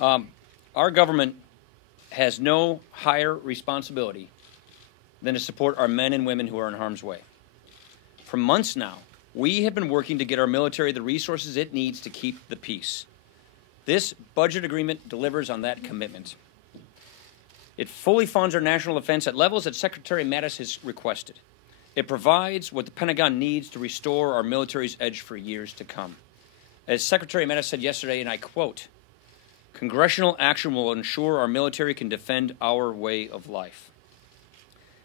Our government has no higher responsibility than to support our men and women who are in harm's way. For months now, we have been working to get our military the resources it needs to keep the peace. This budget agreement delivers on that commitment. It fully funds our national defense at levels that Secretary Mattis has requested. It provides what the Pentagon needs to restore our military's edge for years to come. As Secretary Mattis said yesterday, and I quote, "Congressional action will ensure our military can defend our way of life."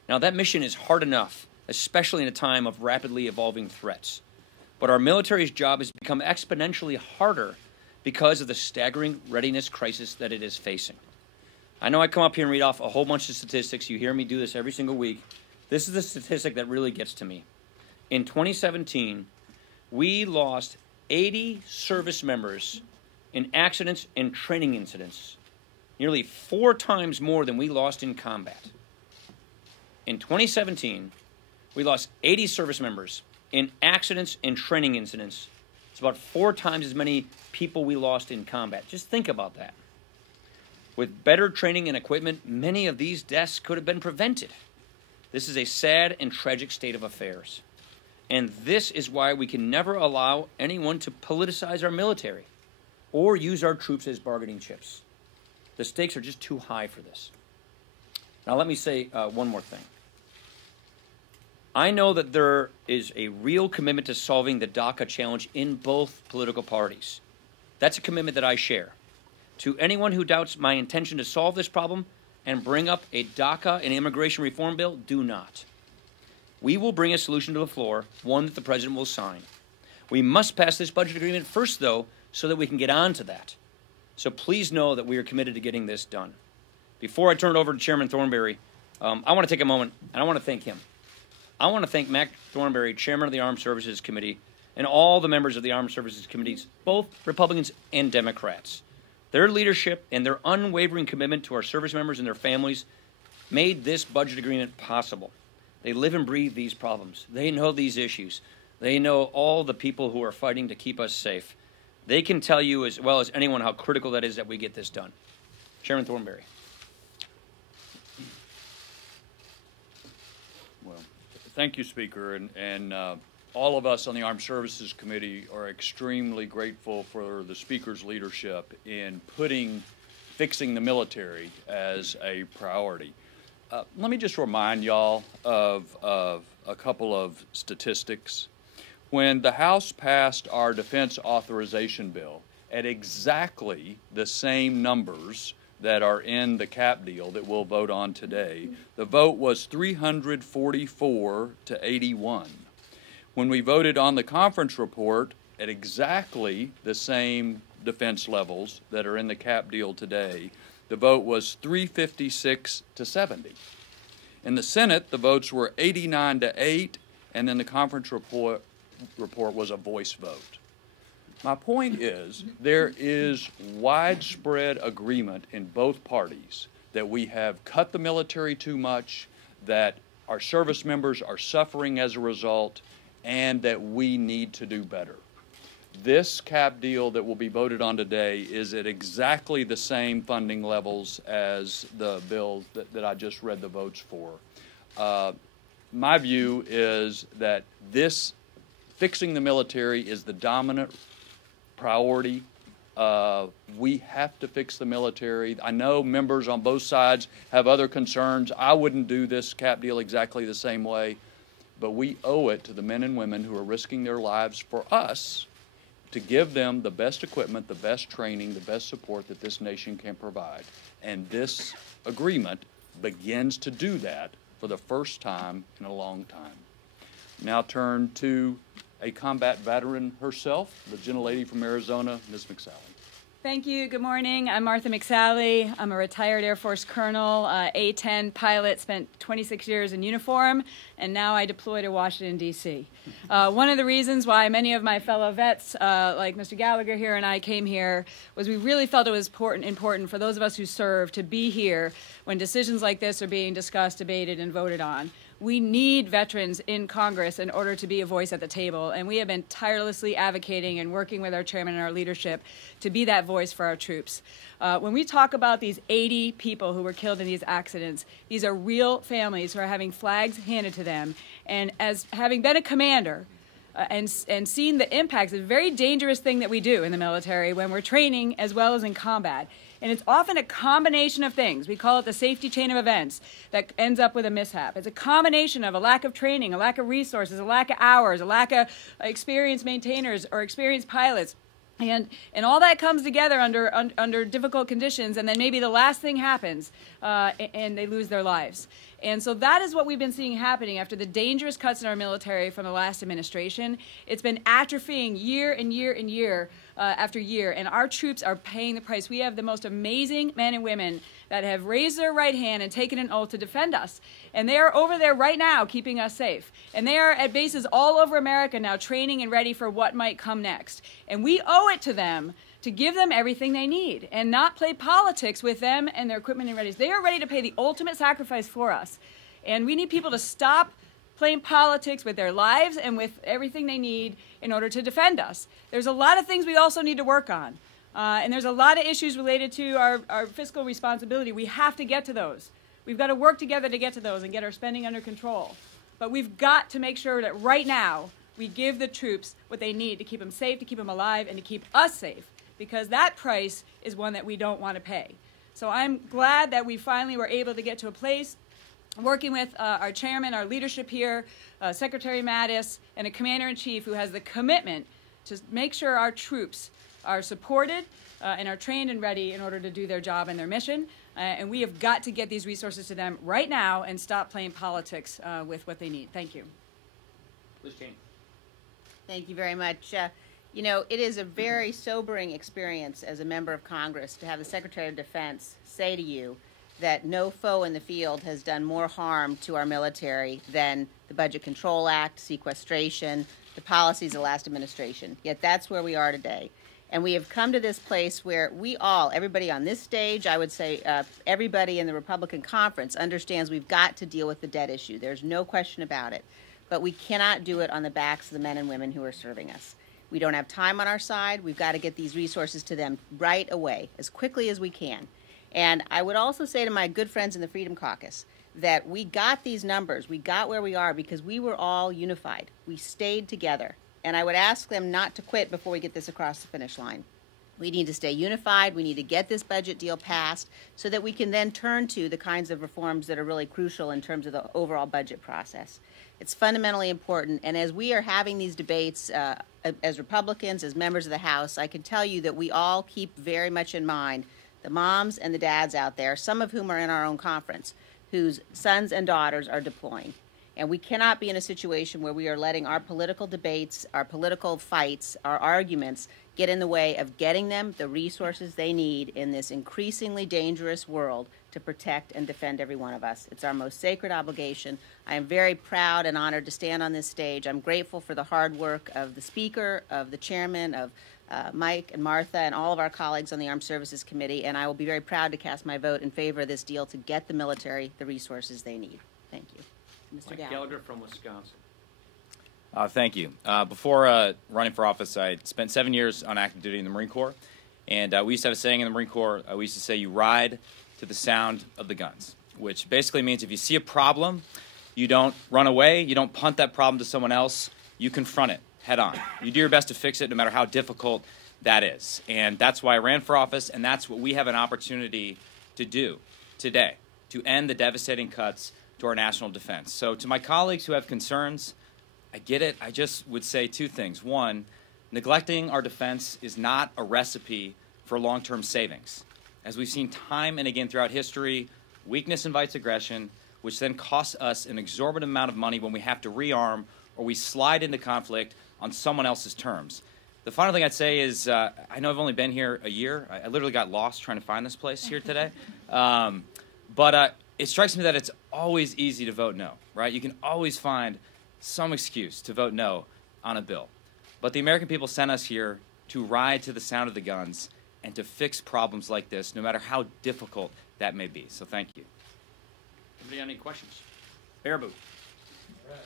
Now, that mission is hard enough, especially in a time of rapidly evolving threats. But our military's job has become exponentially harder because of the staggering readiness crisis that it is facing. I know I come up here and read off a whole bunch of statistics. You hear me do this every single week. This is the statistic that really gets to me. In 2017, we lost 80 service members in accidents and training incidents, nearly 4 times more than we lost in combat. In 2017, we lost 80 service members in accidents and training incidents. It's about 4 times as many people we lost in combat. Just think about that. With better training and equipment, many of these deaths could have been prevented. This is a sad and tragic state of affairs. And this is why we can never allow anyone to politicize our military or use our troops as bargaining chips. The stakes are just too high for this. Now, let me say one more thing. I know that there is a real commitment to solving the DACA challenge in both political parties. That's a commitment that I share. To anyone who doubts my intention to solve this problem and bring up a DACA and immigration reform bill, do not. We will bring a solution to the floor, one that the President will sign. We must pass this budget agreement first, though, so that we can get on to that. So please know that we are committed to getting this done. Before I turn it over to Chairman Thornberry, I want to take a moment, and I want to thank him. I want to thank Mac Thornberry, Chairman of the Armed Services Committee, and all the members of the Armed Services Committees, both Republicans and Democrats. Their leadership and their unwavering commitment to our service members and their families made this budget agreement possible. They live and breathe these problems. They know these issues. They know all the people who are fighting to keep us safe. They can tell you as well as anyone how critical that is that we get this done. Chairman Thornberry. Well, thank you, Speaker, and all of us on the Armed Services Committee are extremely grateful for the Speaker's leadership in fixing the military as a priority. Let me just remind y'all of a couple of statistics. When the House passed our defense authorization bill at exactly the same numbers that are in the cap deal that we'll vote on today, the vote was 344 to 81. When we voted on the conference report at exactly the same defense levels that are in the cap deal today, the vote was 356 to 70. In the Senate, the votes were 89 to 8, and then the conference report was a voice vote. My point is, there is widespread agreement in both parties that we have cut the military too much, that our service members are suffering as a result, and that we need to do better. This cap deal that will be voted on today is at exactly the same funding levels as the bill that I just read the votes for. My view is that fixing the military is the dominant priority. We have to fix the military. I know members on both sides have other concerns. I wouldn't do this cap deal exactly the same way, but we owe it to the men and women who are risking their lives for us to give them the best equipment, the best training, the best support that this nation can provide. And this agreement begins to do that for the first time in a long time. Now turn to a combat veteran herself, the gentlelady from Arizona, Ms. McSally. Thank you. Good morning. I'm Martha McSally. I'm a retired Air Force colonel, A-10 pilot, spent 26 years in uniform, and now I deploy to Washington, D.C. One of the reasons why many of my fellow vets, like Mr. Gallagher here and I, came here was we really felt it was important for those of us who serve to be here when decisions like this are being discussed, debated, and voted on. we need veterans in Congress in order to be a voice at the table, and we have been tirelessly advocating and working with our chairman and our leadership to be that voice for our troops. When we talk about these 80 people who were killed in these accidents, these are real families who are having flags handed to them, and as having been a commander, and seeing the impacts, it's a very dangerous thing that we do in the military when we're training as well as in combat. And it's often a combination of things. We call it the safety chain of events that ends up with a mishap. It's a combination of a lack of training, a lack of resources, a lack of hours, a lack of experienced maintainers or experienced pilots. And all that comes together under difficult conditions, and then maybe the last thing happens and they lose their lives. And so that is what we've been seeing happening after the dangerous cuts in our military from the last administration. It's been atrophying year and year and year after year, and our troops are paying the price. We have the most amazing men and women that have raised their right hand and taken an oath to defend us. And they are over there right now keeping us safe. And they are at bases all over America now training and ready for what might come next. And we owe it to them to give them everything they need and not play politics with them and their equipment and readiness. They are ready to pay the ultimate sacrifice for us. And we need people to stop playing politics with their lives and with everything they need in order to defend us. There's a lot of things we also need to work on. And there's a lot of issues related to our fiscal responsibility. We have to get to those. We've got to work together to get to those and get our spending under control. But we've got to make sure that right now we give the troops what they need to keep them safe, to keep them alive, and to keep us safe, because that price is one that we don't want to pay. So I'm glad that we finally were able to get to a place working with our chairman, our leadership here, Secretary Mattis, and a commander-in-chief who has the commitment to make sure our troops are supported and are trained and ready in order to do their job and their mission. And we have got to get these resources to them right now and stop playing politics with what they need. Thank you. Liz Cheney. Thank you very much. You know, it is a very sobering experience as a member of Congress to have the Secretary of Defense say to you that no foe in the field has done more harm to our military than the Budget Control Act, sequestration, the policies of the last administration. Yet that's where we are today. And we have come to this place where we all, everybody on this stage, I would say everybody in the Republican conference understands we've got to deal with the debt issue. There's no question about it. But we cannot do it on the backs of the men and women who are serving us. We don't have time on our side. We've got to get these resources to them right away, as quickly as we can. And I would also say to my good friends in the Freedom Caucus that we got these numbers, we got where we are because we were all unified. We stayed together. And I would ask them not to quit before we get this across the finish line. We need to stay unified. We need to get this budget deal passed so that we can then turn to the kinds of reforms that are really crucial in terms of the overall budget process. It's fundamentally important. And as we are having these debates as Republicans, as members of the House, I can tell you that we all keep very much in mind the moms and the dads out there, some of whom are in our own conference, whose sons and daughters are deploying. And we cannot be in a situation where we are letting our political debates, our political fights, our arguments get in the way of getting them the resources they need in this increasingly dangerous world to protect and defend every one of us. It's our most sacred obligation. I am very proud and honored to stand on this stage. I'm grateful for the hard work of the Speaker, of the Chairman, of Mike and Martha and all of our colleagues on the Armed Services Committee, and I will be very proud to cast my vote in favor of this deal to get the military the resources they need. Thank you. Mr. Mike Gallagher from Wisconsin. Thank you. Before running for office, I spent 7 years on active duty in the Marine Corps, and we used to have a saying in the Marine Corps. We used to say, you ride to the sound of the guns, which basically means if you see a problem, you don't run away, you don't punt that problem to someone else, you confront it head on. You do your best to fix it no matter how difficult that is. And that's why I ran for office, and that's what we have an opportunity to do today, to end the devastating cuts to our national defense. So to my colleagues who have concerns, I get it. I just would say two things. One, neglecting our defense is not a recipe for long-term savings. As we've seen time and again throughout history, weakness invites aggression, which then costs us an exorbitant amount of money when we have to rearm or we slide into conflict on someone else's terms. The final thing I'd say is I know I've only been here a year. I literally got lost trying to find this place here today. But it strikes me that it's always easy to vote no, right? You can always find some excuse to vote no on a bill. But the American people sent us here to ride to the sound of the guns and to fix problems like this, no matter how difficult that may be. So thank you. Anybody got any questions? Baraboo. Brett.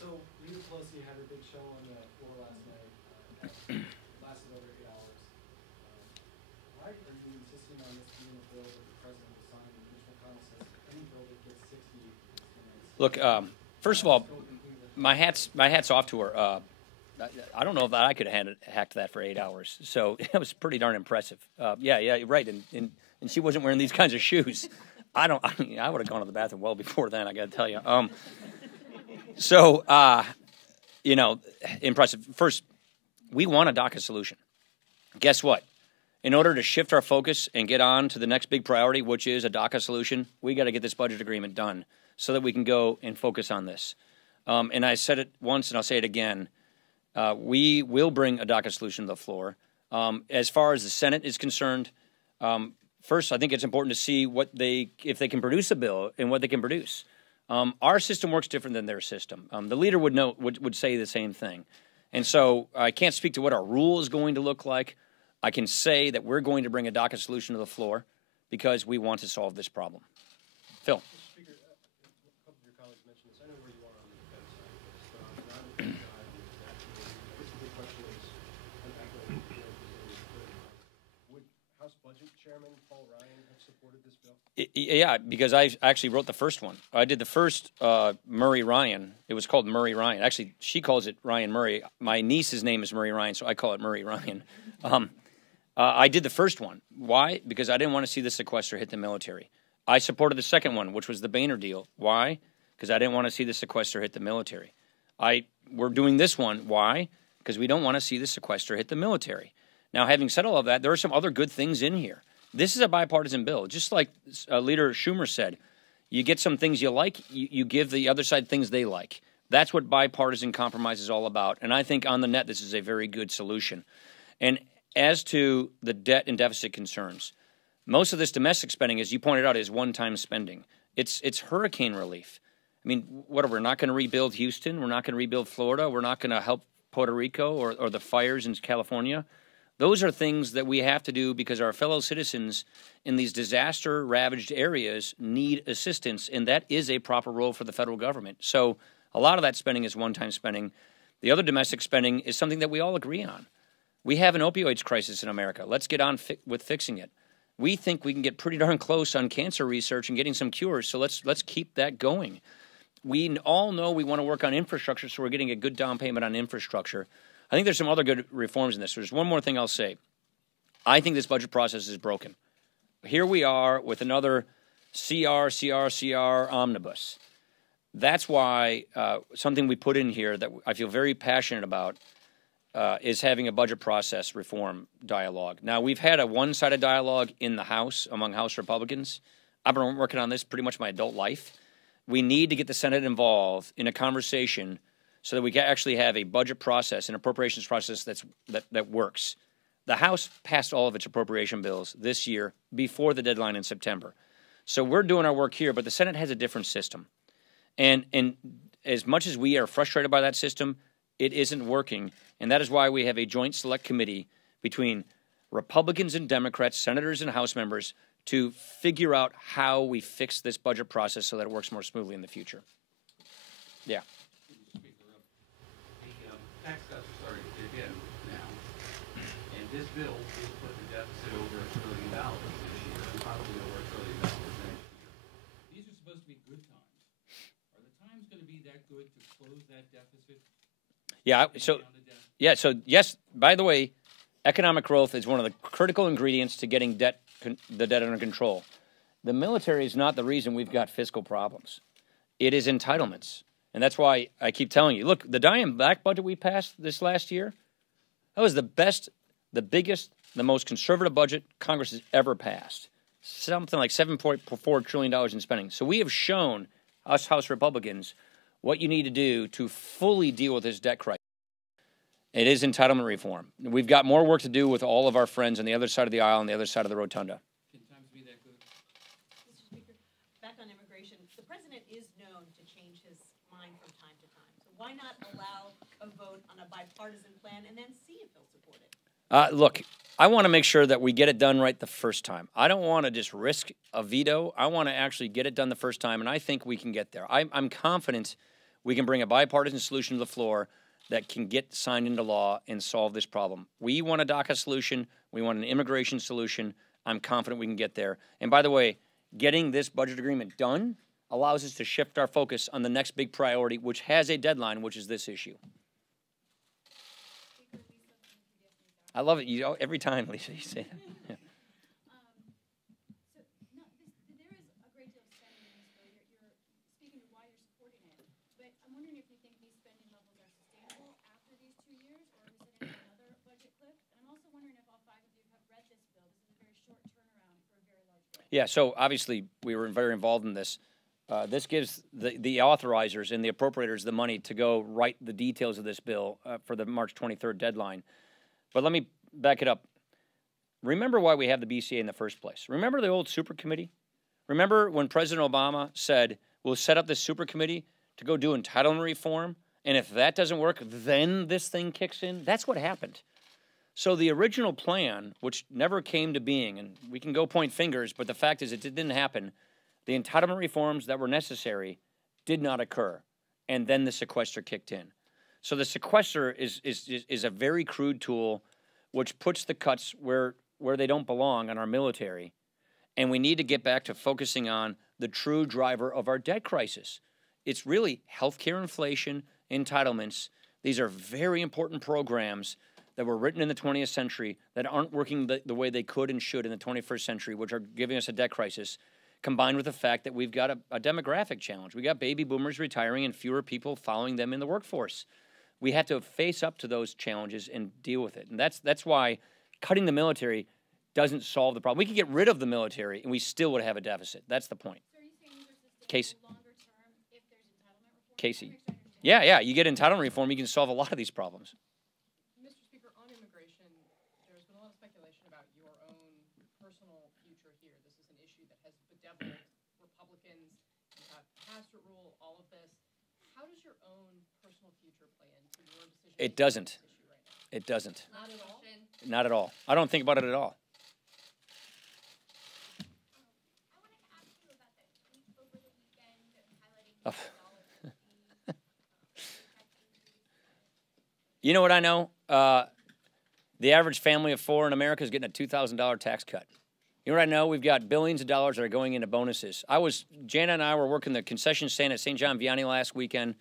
So, Leader Pelosi had her big show on the floor last night. Lasted over 8 hours. Why are you insisting on this being a bill that the president will sign? And Mitch McConnell says any bill that gets 60 minutes. Look, first of all, my hat's off to her. I don't know if I could have hacked that for 8 hours. So it was pretty darn impressive. Yeah, right. And she wasn't wearing these kinds of shoes. I would have gone to the bathroom well before then, I got to tell you. Impressive. First, we want a DACA solution. Guess what? In order to shift our focus and get on to the next big priority, which is a DACA solution, we got to get this budget agreement done so that we can go and focus on this. And I said it once and I'll say it again. We will bring a DACA solution to the floor. As far as the Senate is concerned, first, I think it's important to see if they can produce a bill and what they can produce. Our system works different than their system. The leader would say the same thing. And so I can't speak to what our rule is going to look like. I can say that we're going to bring a DACA solution to the floor because we want to solve this problem. Phil. Mr. Speaker, a couple of your colleagues mentioned this. I know where you are on the defense side of this, but on the non-defense side, I guess the big question is, would House Budget Chairman Paul Ryan have supported this bill? Yeah, because I actually wrote the first one. I did the first Murray Ryan. It was called Murray Ryan. Actually, she calls it Ryan Murray. My niece's name is Murray Ryan, so I call it Murray Ryan. I did the first one. Why? Because I didn't want to see the sequester hit the military. I supported the second one, which was the Boehner deal. Why? Because I didn't want to see the sequester hit the military. We're doing this one. Why? Because we don't want to see the sequester hit the military. Now, having said all of that, there are some other good things in here. This is a bipartisan bill. Just like Leader Schumer said, you get some things you like, you give the other side things they like. That's what bipartisan compromise is all about. And I think on the net, this is a very good solution. And as to the debt and deficit concerns, most of this domestic spending, as you pointed out, is one-time spending. It's hurricane relief. I mean, we're not going to rebuild Houston. We're not going to rebuild Florida. We're not going to help Puerto Rico or the fires in California. Those are things that we have to do because our fellow citizens in these disaster-ravaged areas need assistance, and that is a proper role for the federal government. So a lot of that spending is one-time spending. The other domestic spending is something that we all agree on. We have an opioids crisis in America. Let's get on with fixing it. We think we can get pretty darn close on cancer research and getting some cures, so let's keep that going. We all know we want to work on infrastructure, so we're getting a good down payment on infrastructure. I think there's some other good reforms in this. There's one more thing I'll say. I think this budget process is broken. Here we are with another CR omnibus. That's why something we put in here that I feel very passionate about is having a budget process reform dialogue. Now, we've had a one-sided dialogue in the House among House Republicans. I've been working on this pretty much my adult life. We need to get the Senate involved in a conversation so that we can actually have a budget process, an appropriations process that works. The House passed all of its appropriation bills this year before the deadline in September. So we're doing our work here, but the Senate has a different system. And as much as we are frustrated by that system, it isn't working. And that is why we have a joint select committee between Republicans and Democrats, senators and House members, to figure out how we fix this budget process so that it works more smoothly in the future. Yeah. Tax cuts are starting to kick in now, and this bill will put the deficit over $1 trillion this year, and probably over $1 trillion next year. These are supposed to be good times. Are the times going to be that good to close that deficit? So yes, by the way, economic growth is one of the critical ingredients to getting the debt under control. The military is not the reason we've got fiscal problems. It is entitlements. And that's why I keep telling you, look, the Dye and Black budget we passed this last year, that was the best, the biggest, the most conservative budget Congress has ever passed. Something like $7.4 trillion in spending. So we have shown, us House Republicans, what you need to do to fully deal with this debt crisis. It is entitlement reform. We've got more work to do with all of our friends on the other side of the aisle and the other side of the rotunda. Can times be that good? Mr. Speaker, back on immigration, the president is known to change his mind from time to time. So why not allow a vote on a bipartisan plan and then see if he'll support it? Look, I want to make sure that we get it done right the first time. I don't want to just risk a veto. I want to actually get it done the first time, and I think we can get there. I'm confident we can bring a bipartisan solution to the floor that can get signed into law and solve this problem. We want a DACA solution. We want an immigration solution. I'm confident we can get there. And by the way, getting this budget agreement done allows us to shift our focus on the next big priority, which has a deadline, which is this issue. I love it. You know, every time, Lisa, you say that. Yeah. There is a great deal of spending in this bill. You're speaking to why you're supporting it. But I'm wondering if you think these spending levels are sustainable after these 2 years, or is it in another budget cliff? And I'm also wondering if all 5 of you have read this bill. This is a very short turnaround for a very large bill. Yeah, so obviously we were very involved in this. This gives the authorizers and the appropriators the money to go write the details of this bill for the March 23rd deadline. But let me back it up. Remember why we have the BCA in the first place. Remember the old super committee? Remember when President Obama said, we'll set up this super committee to go do entitlement reform, and if that doesn't work, then this thing kicks in? That's what happened. So the original plan, which never came to being, and we can go point fingers, but the fact is it didn't happen, the entitlement reforms that were necessary did not occur, and then the sequester kicked in. So the sequester is a very crude tool which puts the cuts where they don't belong on our military, and we need to get back to focusing on the true driver of our debt crisis. It's really healthcare inflation, entitlements. These are very important programs that were written in the 20th century that aren't working the way they could and should in the 21st century, which are giving us a debt crisis, combined with the fact that we've got a demographic challenge. We got baby boomers retiring and fewer people following them in the workforce. We have to face up to those challenges and deal with it. And that's why cutting the military doesn't solve the problem. We could get rid of the military and we still would have a deficit. That's the point. So are you saying these are Casey. sustainable longer term if there's entitlement reform? Casey. Just make sure I understand. Yeah, you get entitlement reform, you can solve a lot of these problems. Mr. Speaker, on immigration, there's been a lot of speculation about your own personal future here. This is an issue that has bedeviled Republicans. You have passport rule, all of this. How does your own personal future play into your decision? It doesn't. Issue right now? It doesn't. Not at all. Not at all. I don't think about it at all. I wanted to ask you about that tweet over the weekend highlighting Oh. the You know what I know? The average family of four in America is getting a $2,000 tax cut. You know what I know? We've got billions of dollars that are going into bonuses. Jana and I were working the concession stand at St. John Vianney last weekend,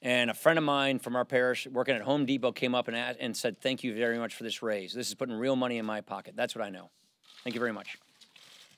and a friend of mine from our parish working at Home Depot came up and said, thank you very much for this raise. This is putting real money in my pocket. That's what I know. Thank you very much.